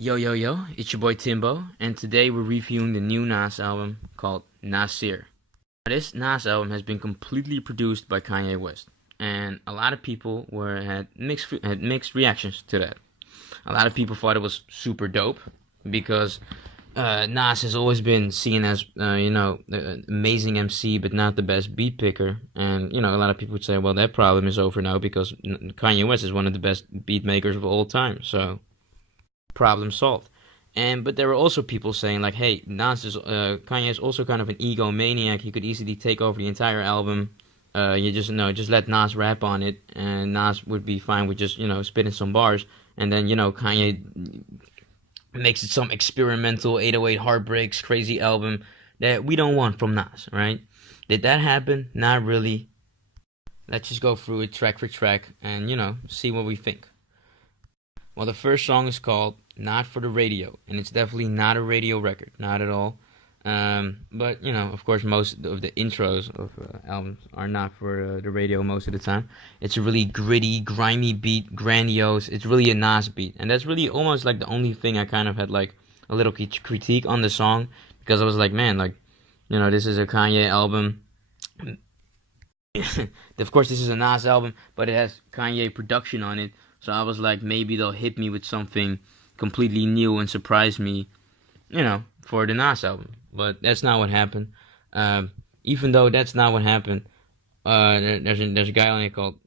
Yo, yo, yo, it's your boy Timbo, and today we're reviewing the new Nas album called NASIR. This Nas album has been completely produced by Kanye West, and a lot of people had mixed reactions to that. A lot of people thought it was super dope because Nas has always been seen as the amazing MC, but not the best beat picker. And a lot of people would say, well, that problem is over now because Kanye West is one of the best beat makers of all time. So problem solved. But there were also people saying like, hey, Kanye is also kind of an egomaniac. He could easily take over the entire album. You just let Nas rap on it, and Nas would be fine with just spitting some bars, and then Kanye makes it some experimental 808 heartbreaks crazy album that we don't want from Nas, right? Did that happen? Not really. Let's just go through it track for track and see what we think. Well, the first song is called Not for the Radio, and it's definitely not a radio record, not at all. But, of course, most of the intros of albums are not for the radio most of the time. It's a really gritty, grimy beat, grandiose. It's really a Nas beat, and that's really almost like the only thing I kind of had like a little critique on the song, because I was like, man, like, this is a Kanye album. Of course, this is a Nas album, but it has Kanye production on it. So I was like, maybe they'll hit me with something completely new and surprise me, for the Nas album. But that's not what happened. Even though that's not what happened, there's a guy on it called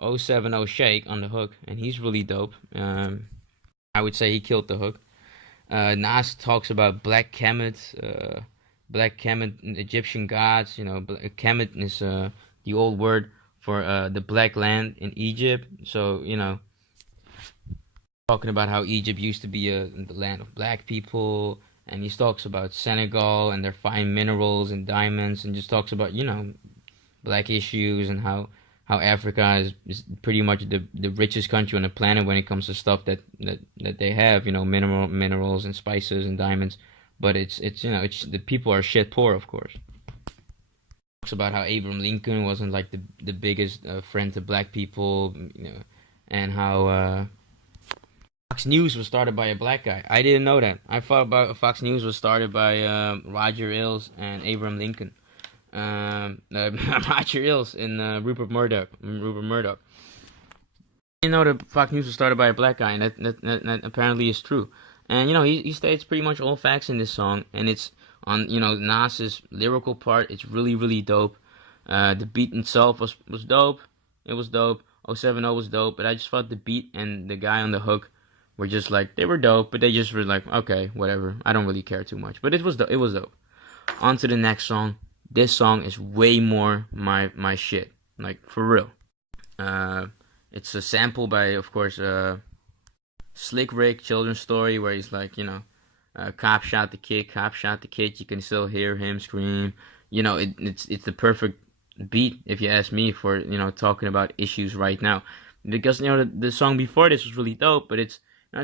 070 Shake on the hook, and he's really dope. I would say he killed the hook. Nas talks about Black Kemet, Egyptian gods. Kemet is the old word for the black land in Egypt. So, talking about how Egypt used to be the land of black people, and he talks about Senegal and their fine minerals and diamonds, and just talks about, black issues and how Africa is pretty much the richest country on the planet when it comes to stuff that they have, minerals and spices and diamonds. But it's the people are shit poor, of course. Talks about how Abraham Lincoln wasn't like the biggest friend to black people, and how Fox News was started by a black guy. I didn't know that. I thought Fox News was started by Roger Ailes and Abraham Lincoln. Roger Ailes and Rupert Murdoch. I didn't know that Fox News was started by a black guy, and that apparently is true. And he states pretty much all facts in this song, and it's on Nas's lyrical part. It's really, really dope. The beat itself was dope. It was dope. 070 was dope, but I just thought the beat and the guy on the hook were just like, they were dope, but they just were like, okay, whatever. I don't really care too much, but it was dope. On to the next song. This song is way more my shit, like for real. It's a sample by, of course, Slick Rick, Children's Story, where he's like, cop shot the kid. You can still hear him scream. It's the perfect beat, if you ask me, for talking about issues right now. Because the song before this was really dope, but it's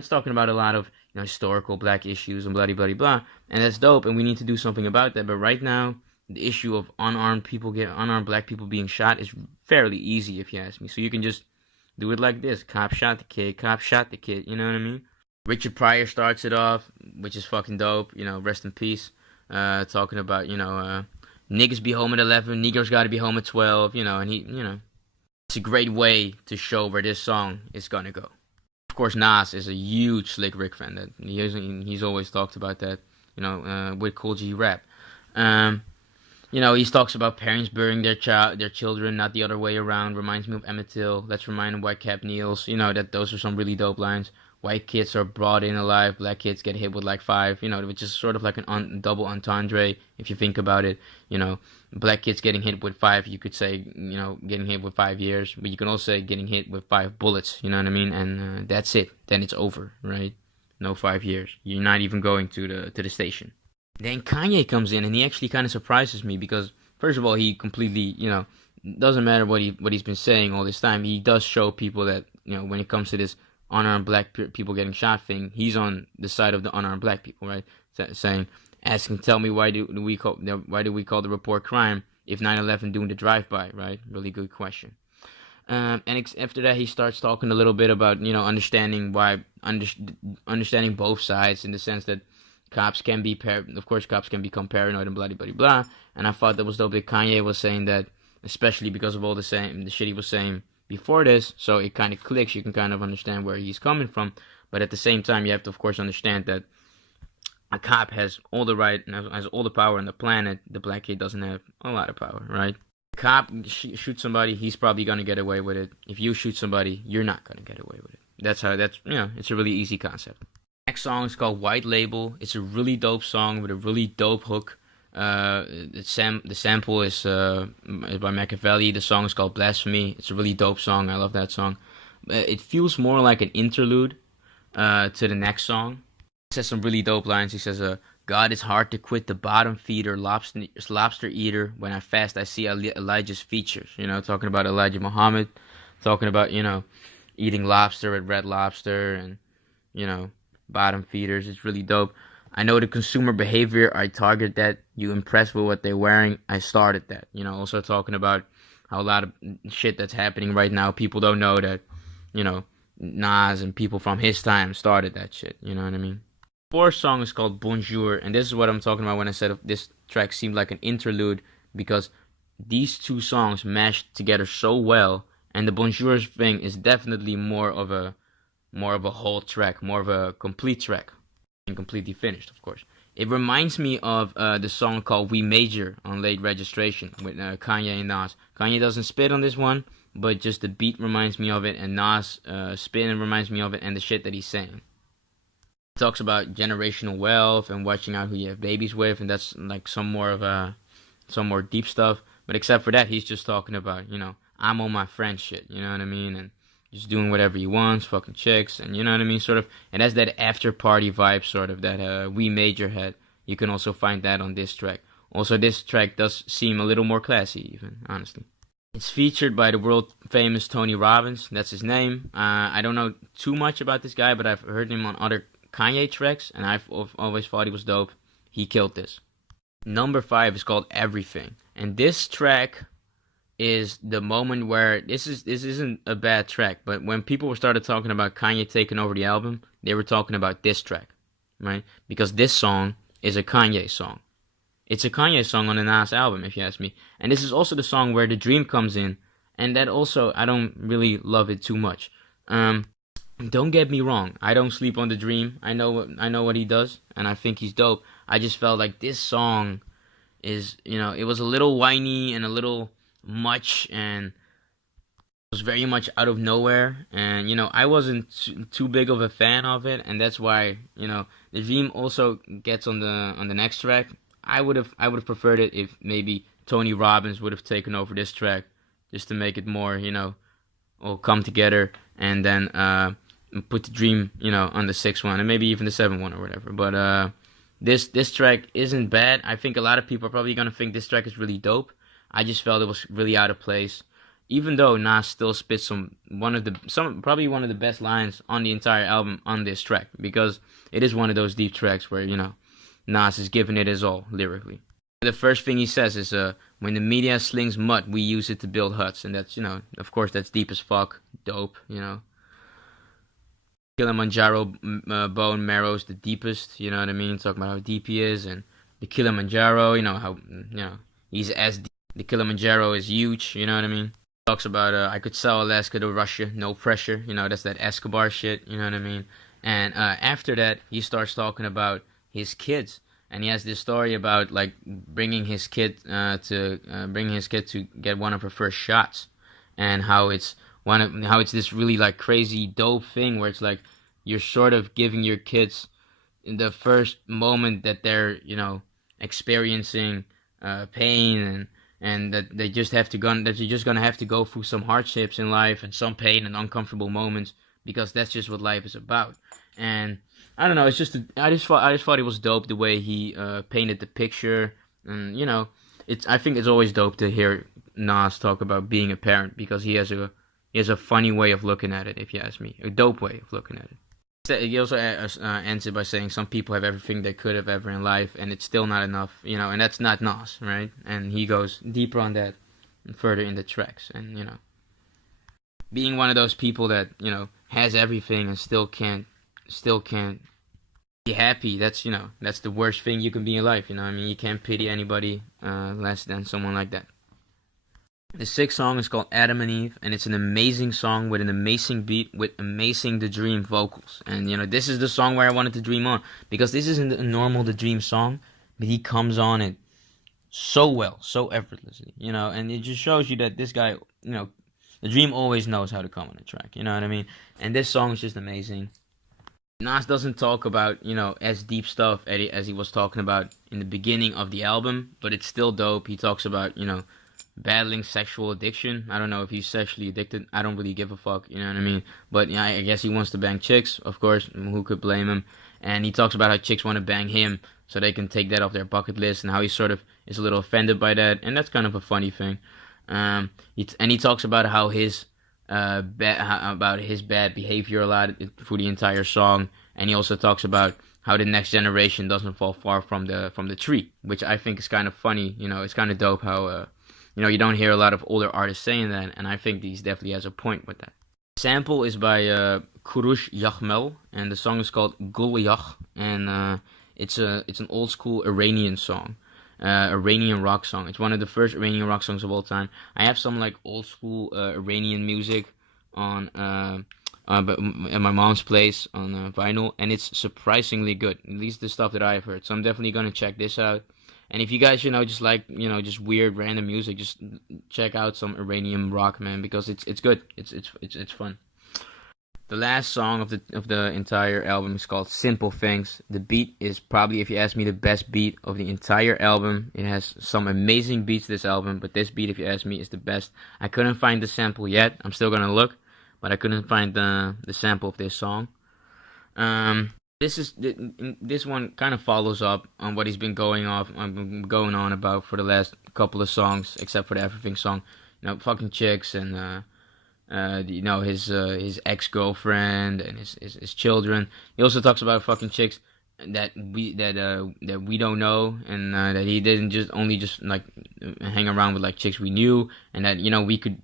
talking about a lot of historical black issues and blah blah blah, and that's dope, and we need to do something about that. But right now, the issue of unarmed black people being shot is fairly easy, if you ask me. So you can just do it like this: cop shot the kid. You know what I mean? Richard Pryor starts it off, which is fucking dope. Rest in peace. Talking about niggas be home at 11, Negroes got to be home at 12. And he it's a great way to show where this song is gonna go. Of course, Nas is a huge Slick Rick fan. That he's always talked about that. With Cool G Rap. He talks about parents burying their children, not the other way around. Reminds me of Emmett Till. Let's remind him why Cap kneels. That those are some really dope lines. White kids are brought in alive. Black kids get hit with like 5. Which is sort of like an double entendre if you think about it. Black kids getting hit with 5. You could say getting hit with 5 years, but you can also say getting hit with 5 bullets. You know what I mean? And that's it. Then it's over, right? No 5 years. You're not even going to the station. Then Kanye comes in, and he actually kind of surprises me because, first of all, he completely, doesn't matter what he's been saying all this time. He does show people that, when it comes to this unarmed black people getting shot thing, he's on the side of the unarmed black people, right? Saying, tell me why do we call the report crime if 9/11 doing the drive-by, right? Really good question. After that, he starts talking a little bit about, understanding understanding both sides, in the sense that of course, cops can become paranoid and blah blah blah. And I thought that was dope that Kanye was saying that, especially because of all the shit he was saying before this. So it kind of clicks. You can kind of understand where he's coming from, but at the same time, you have to, of course, understand that a cop has all the right and has all the power on the planet. The black kid doesn't have a lot of power, right? Cop shoots somebody, he's probably gonna get away with it. If you shoot somebody, you're not gonna get away with it. It's a really easy concept. Next song is called White Label. It's a really dope song with a really dope hook. The sample is by Machiavelli. The song is called Blasphemy. It's a really dope song. I love that song. It feels more like an interlude to the next song. He says some really dope lines. He says, God, it's hard to quit the bottom feeder, lobster eater. When I fast, I see Elijah's features. Talking about Elijah Muhammad, talking about, eating lobster at Red Lobster, and, bottom feeders. It's really dope. I know the consumer behavior. I target that. You impressed with what they're wearing. I started that. Also talking about how a lot of shit that's happening right now, people don't know that, Nas and people from his time started that shit. You know what I mean? Fourth song is called Bonjour, and this is what I'm talking about when I said this track seemed like an interlude, because these two songs mashed together so well, and the Bonjour thing is definitely more of a whole track, more of a complete track, and completely finished, of course. It reminds me of the song called We Major on Late Registration with Kanye and Nas. Kanye doesn't spit on this one, but just the beat reminds me of it, and Nas spin reminds me of it, and the shit that he's saying. Talks about generational wealth and watching out who you have babies with, and that's like some more deep stuff. But except for that, he's just talking about, I'm on my friend shit, you know what I mean, and just doing whatever he wants, fucking chicks, and you know what I mean, sort of. And that's that after party vibe, sort of, that We Major had. You can also find that on this track. Also, this track does seem a little more classy, even, honestly. It's featured by the world famous Tony Robbins. That's his name. I don't know too much about this guy, but I've heard him on other Kanye tracks, and I've always thought he was dope. He killed this. Number 5 is called Everything, and this track is the moment where this isn't a bad track, but when people started talking about Kanye taking over the album, they were talking about this track, right? Because this song is a Kanye song. It's a Kanye song on the Nas album, if you ask me. And this is also the song where The Dream comes in, and that also, I don't really love it too much. Don't get me wrong, I don't sleep on The Dream. I know what he does, and I think he's dope. I just felt like this song is, it was a little whiny and a little much, and it was very much out of nowhere. And I wasn't too big of a fan of it, and that's why The Dream also gets on the next track. I would have preferred it if maybe Tony Robbins would have taken over this track, just to make it more, all come together, and then put The Dream, on the 6th one, and maybe even the 7th one or whatever. But this track isn't bad. I think a lot of people are probably gonna think this track is really dope. I just felt it was really out of place, even though Nas still spits probably one of the best lines on the entire album on this track, because it is one of those deep tracks where Nas is giving it his all lyrically. The first thing he says is, when the media slings mud, we use it to build huts. And that's, of course, that's deep as fuck. Dope, Kilimanjaro bone marrow's the deepest, you know what I mean? Talking about how deep he is. And the Kilimanjaro, how, he's as deep. The Kilimanjaro is huge, you know what I mean? Talks about, I could sell Alaska to Russia, no pressure. That's that Escobar shit, you know what I mean? And after that, he starts talking about his kids. And he has this story about like bringing his kid to get one of her first shots, and how it's this really like crazy dope thing where it's like you're sort of giving your kids the first moment that they're experiencing pain, and that you're just gonna have to go through some hardships in life and some pain and uncomfortable moments, because that's just what life is about. And I don't know. It's just I just thought it was dope the way he painted the picture, and I think it's always dope to hear Nas talk about being a parent, because he has a funny way of looking at it, if you ask me, a dope way of looking at it. He also ends it by saying some people have everything they could have ever in life, and it's still not enough, and that's not Nas, right? And he goes deeper on that further in the tracks, and being one of those people that, has everything and still can't be happy. That's the worst thing you can be in life. I mean, you can't pity anybody less than someone like that. The sixth song is called Adam and Eve, and it's an amazing song with an amazing beat, with amazing The Dream vocals. And, this is the song where I wanted to dream on, because this isn't a normal The Dream song, but he comes on it so well, so effortlessly, and it just shows you that this guy, The Dream always knows how to come on a track, you know what I mean? And this song is just amazing. Nas doesn't talk about, as deep stuff as he was talking about in the beginning of the album, but it's still dope. He talks about, battling sexual addiction. I don't know if he's sexually addicted. I don't really give a fuck, you know what I mean? But yeah, I guess he wants to bang chicks, of course. Who could blame him? And he talks about how chicks want to bang him so they can take that off their bucket list, and how he sort of is a little offended by that, and that's kind of a funny thing. He talks about how his bad behavior a lot through the entire song, and he also talks about how the next generation doesn't fall far from the tree, which I think is kind of funny. It's kind of dope how you don't hear a lot of older artists saying that, and I think he definitely has a point with that. Sample is by gol-e-yakh, and the song is called gol-e-yakh, and it's an old school Iranian song, Iranian rock song. It's one of the first Iranian rock songs of all time. I have some like old school Iranian music on at my mom's place on vinyl, and it's surprisingly good. At least the stuff that I've heard. So I'm definitely gonna check this out. And if you guys, just like, just weird random music, just check out some Iranian rock, man, because it's good. It's fun. The last song of the entire album is called Simple Things. The beat is probably, if you ask me, the best beat of the entire album. It has some amazing beats, this album, but this beat, if you ask me, is the best. I couldn't find the sample yet. I'm still gonna look, but I couldn't find the sample of this song. This one kind of follows up on what he's been going on about for the last couple of songs, except for the Everything song. Fucking chicks and his ex-girlfriend and his children. He also talks about fucking chicks that we don't know, and that he didn't just like hang around with like chicks we knew, and that we could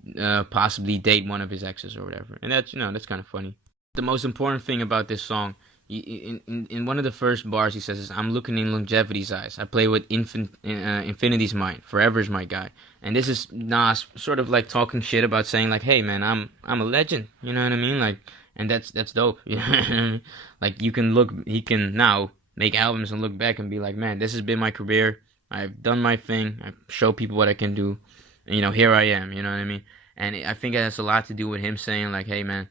possibly date one of his exes or whatever. And that's that's kind of funny. The most important thing about this song, in one of the first bars, he says, "I'm looking in longevity's eyes. I play with infinity's mind. Forever's my guy." And this is Nas sort of like talking shit about saying like, "Hey man, I'm a legend." You know what I mean? Like, and that's dope. You know what I mean? Like he can now make albums and look back and be like, "Man, this has been my career. I've done my thing. I show people what I can do. And, here I am." You know what I mean? And I think it has a lot to do with him saying like, "Hey man,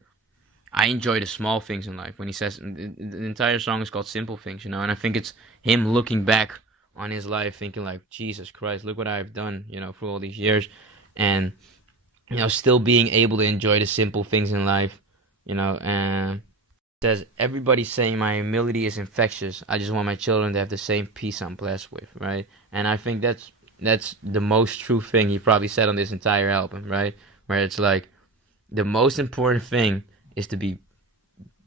I enjoy the small things in life." When he says, the entire song is called Simple Things, and I think it's him looking back on his life, thinking like, Jesus Christ, look what I've done, for all these years, and, still being able to enjoy the simple things in life, and it says, "Everybody's saying my humility is infectious. I just want my children to have the same peace I'm blessed with," right? And I think that's the most true thing he probably said on this entire album, right? Where it's like, the most important thing is to be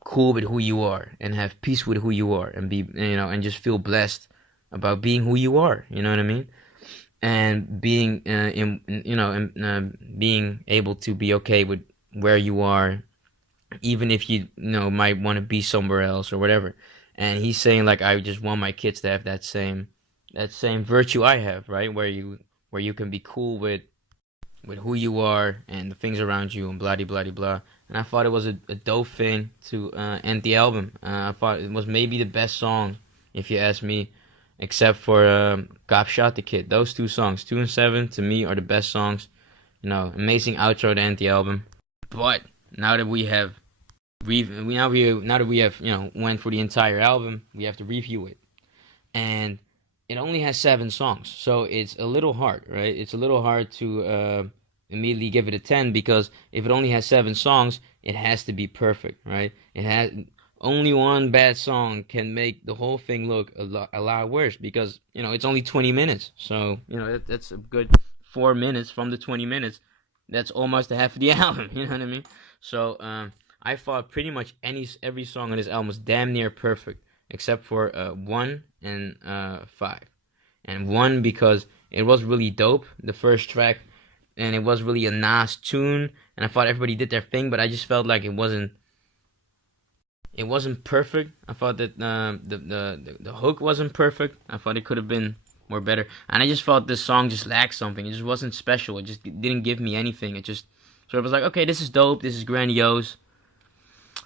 cool with who you are and have peace with who you are and be, and just feel blessed about being who you are. You know what I mean? And being, being able to be okay with where you are, even if you might want to be somewhere else or whatever. And he's saying like, I just want my kids to have that same virtue I have, right? Where you can be cool with who you are and the things around you and blah blah blah blah. And I thought it was a dope thing to end the album. I thought it was maybe the best song, if you ask me, except for Cop Shot the Kid. Those two songs, 2 and 7, to me are the best songs. Amazing outro to end the album. But now that we have went for the entire album, we have to review it, and it only has 7 songs, so it's a little hard, right? It's a little hard to immediately give it a 10, because if it only has 7 songs, it has to be perfect, right? It has only one bad song can make the whole thing look a lot worse, because it's only 20 minutes. So that's a good 4 minutes from the 20 minutes. That's almost half of the album. You know what I mean? So I thought pretty much every song on this album was damn near perfect, except for 1 and 5. And 1 because it was really dope. The first track and it was really a Nas tune, and I thought everybody did their thing, but I just felt like it wasn't perfect. I thought that the hook wasn't perfect. I thought it could have been more better, and I just felt this song just lacked something. It just wasn't special. It just didn't give me anything. It just sort of was like, okay, this is dope. This is grandiose.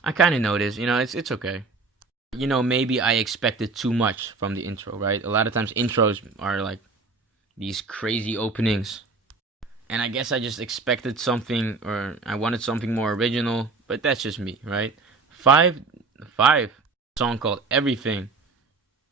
I kind of know this. It's okay. Maybe I expected too much from the intro, right? A lot of times intros are like these crazy openings. And I guess I just expected something, or I wanted something more original, but that's just me, right? Five song called Everything.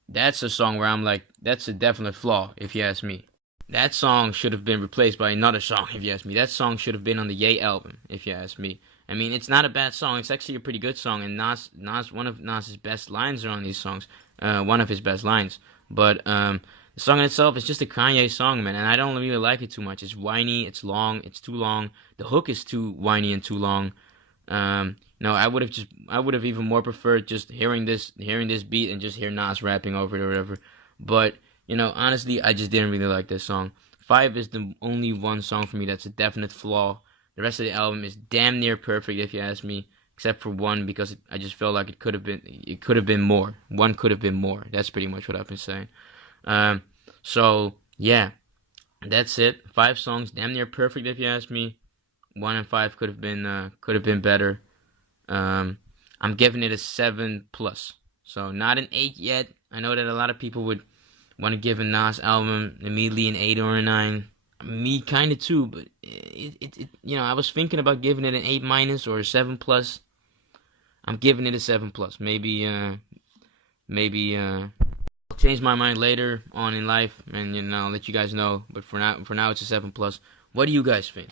That's a song where I'm like, that's a definite flaw, if you ask me. That song should have been replaced by another song, if you ask me. That song should have been on the Ye album, if you ask me. I mean, it's not a bad song. It's actually a pretty good song, and Nas, one of Nas's best lines are on these songs. One of his best lines. But the song in itself is just a Kanye song, man, and I don't really like it too much. It's whiny, it's long, it's too long. The hook is too whiny and too long. No, I would have even more preferred just hearing this beat and just hear Nas rapping over it or whatever. But honestly, I just didn't really like this song. 5 is the only one song for me that's a definite flaw. The rest of the album is damn near perfect, if you ask me, except for 1, because I just felt like it could have been more. 1 could have been more. That's pretty much what I've been saying. So yeah, that's it. 5 songs, damn near perfect, if you ask me. 1 and 5 could have been better. I'm giving it a 7+. So not an 8 yet. I know that a lot of people would want to give a Nas album immediately an 8 or a 9. Me kind of too, but I was thinking about giving it an 8- or a 7+. I'm giving it a 7+. Maybe I'll change my mind later on in life, and I'll let you guys know. But for now, it's a 7+. What do you guys think?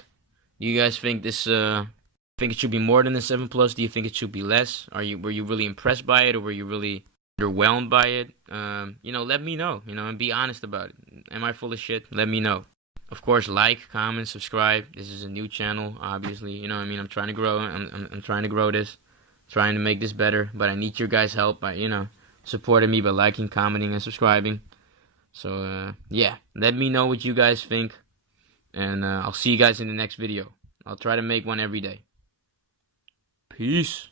Do you guys think this? Think it should be more than a 7+? Do you think it should be less? Were you really impressed by it, or were you really underwhelmed by it? Let me know. And be honest about it. Am I full of shit? Let me know. Of course, like, comment, subscribe. This is a new channel, obviously. I'm trying to grow. I'm trying to grow this, trying to make this better. But I need your guys' help by supporting me by liking, commenting, and subscribing. So yeah, let me know what you guys think, and I'll see you guys in the next video. I'll try to make one every day. Peace.